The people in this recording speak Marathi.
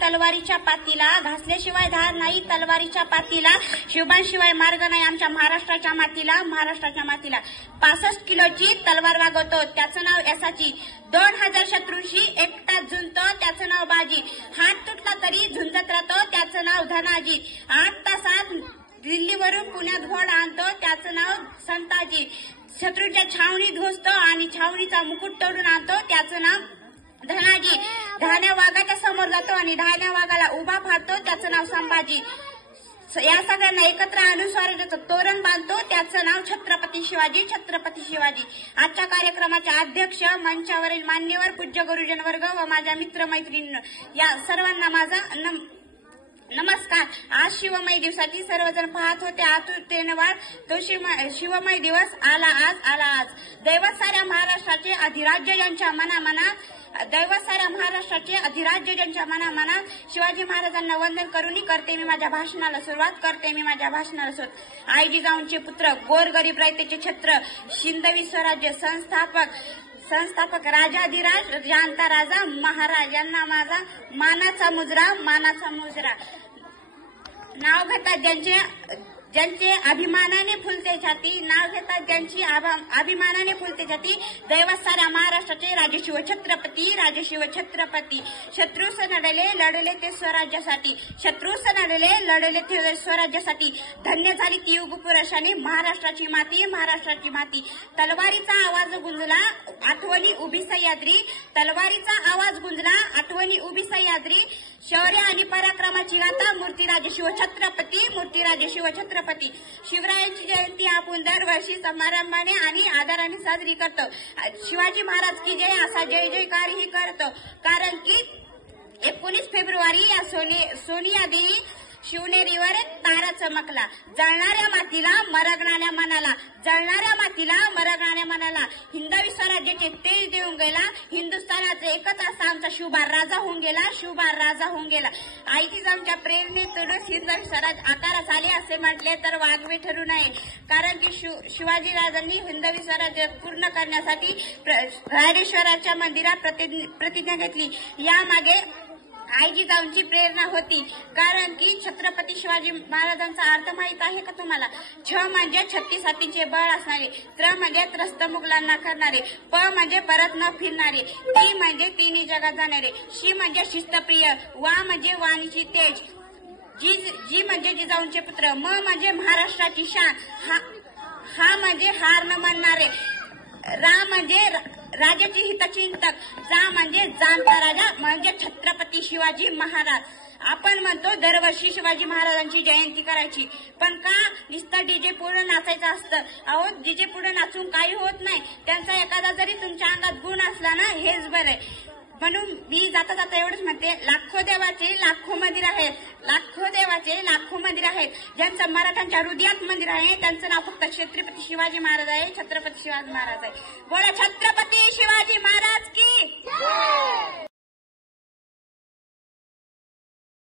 तलवारीच्या पातीला, घासल्याशिवाय धार नाही तलवारीच्या पातीला, शिवबांशिवाय मार्ग नाही आमच्या महाराष्ट्राच्या मातीला, महाराष्ट्राच्या मातीला. 65 किलोची तलवार वागवतो त्याचं नाव यसाची, 2000 शत्रूंशी एकटाच झुंजतो त्याचं नाव बाजी, हात तुटला तरी झुंजत राहतो त्याचं नाव धनाजी, 8 तासात दिल्लीवरून पुण्यात घोड आणतो त्याचं नाव संताजी, शत्रूच्या छावणीत घुसतो आणि छावणीचा मुकुट तोडून आणतो त्याचं नाव धनाजी, धाण्या वाघाच्या समोर जातो आणि धाण्या वाघाला उभा फाडतो त्याचं नाव संभाजी, या सगळ्यांना एकत्र आणून स्वराज्याचं तोरण बांधतो त्याचं नाव छत्रपती शिवाजी, छत्रपती शिवाजी. आजच्या कार्यक्रमाचे अध्यक्ष, मंचावरील मान्यवर, पूज्य गुरुजन वर्ग व माझ्या मित्रमैत्रिणी या सर्वांना माझा नमस्कार. आज शिवमय दिवसाची सर्वजण पाहत होते आतुरतेने वाट, तो शिवमय दिवस आला आज, आला आज. दैवत साऱ्या महाराष्ट्राचे अधिराज्य ज्यांच्या मनामनात, दैवत साऱ्या महाराष्ट्राचे अधिराज्य ज्यांच्या मनामनात, शिवाजी महाराजांना वंदन करून करते मी माझ्या भाषणाला सुरुवात, करते मी माझ्या भाषणाला सुरुवात. आई जिजाऊंचे पुत्र, गोरगरीब रयतेचे छत्र, हिंदवी स्वराज्य संस्थापक राजाधिराज, जाणता राजा महाराज यांना माझा मानाचा मुजरा, मानाचा मुजरा. नाव घेतात ज्यांचे अभिमानाने फुलते छाती, नाव घेतात ज्यांची अभिमानाने फुलते छाती, दैवत साऱ्या महाराष्ट्राचे राजशिव छत्रपती, राजशिव छत्रपती. शत्रूस लढले, लढले ते स्वराज्यासाठी, शत्रूस लढले, लढले ते स्वराज्यासाठी, धन्य झाली ती युगपुरुषाने महाराष्ट्राची माती, महाराष्ट्राची माती. तलवारीचा आवाज गुंजला, आठवणी उभी सह्याद्री, तलवारीचा आवाज गुंजला, आठवणी उभी सह्याद्री, शौर्य आणि पराक्रमाची गाथा, मूर्तीराज शिव छत्रपती, मूर्तीराज शिव छत्रपती. शिवरायांची जयंती आपण दरवर्षी समारंभाने आणि आदराने साजरी करतो. शिवाजी महाराज की जय असा जय जयकारही करतो, कारण की 19 फेब्रुवारी या सोनिया देवी शिवनेरीवर तारा चमकला, जळणाऱ्या मातीला, मरगणाऱ्या मनाला, जळणाऱ्या मातीला, मरगणाऱ्या मनाला, हिंदवी स्वराज्याचे तेज देऊन गेला, हिंदुस्थानाचा एकच असा आमचा शिवबार राजा होऊन गेला, शिवबार राजा होऊन गेला. आईचीच आमच्या प्रेरणेतूनच हिंदवी स्वराज आकारास आले असे म्हटले तर वागवे ठरू नये, कारण की शिवाजी राजांनी हिंदवी स्वराज्य पूर्ण करण्यासाठी रायरेश्वराच्या मंदिरात प्रतिज्ञा घेतली. यामागे आई जिजाऊंची प्रेरणा होती, कारण की छत्रपती शिवाजी महाराजांचा अर्थ माहित आहे का तुम्हाला? छ म्हणजे 36 हातींचे बळ असणारे, त्र म्हणजे त्रस्त मुघलांना करणारे, प म्हणजे परत न फिरणारे, ती म्हणजे तिन्ही जगात जाणारे, शी म्हणजे शिस्तप्रिय, वा म्हणजे वाणीची तेज, जी म्हणजे जिजाऊंचे पुत्र, म म्हणजे महाराष्ट्राची शान, हा म्हणजे हार न मानणारे, रा म्हणजे राजाची हितचिंतक, जा म्हणजे जाणता राजा म्हणजे छत्रपती शिवाजी महाराज. आपण म्हणतो दरवर्षी शिवाजी महाराजांची जयंती करायची, पण का नुसतं डीजे पुढे नाचायचं असतं? अहो, डीजे पुढे नाचून काही होत नाही, त्यांचा एखादा जरी तुमच्या अंगात गुण असला ना हेच बरं. म्हणून मी जाता जाता एवढंच म्हणते, लाखो देवाचे लाखो मंदिर आहेत, लाखो देवाचे लाखो मंदिर आहेत, ज्यांचं मराठ्यांच्या हृदयात मंदिर आहे त्यांचं नाव फक्त छत्रपती शिवाजी महाराज आहे, छत्रपती शिवाजी महाराज आहे. बोला छत्रपती शिवाजी महाराज की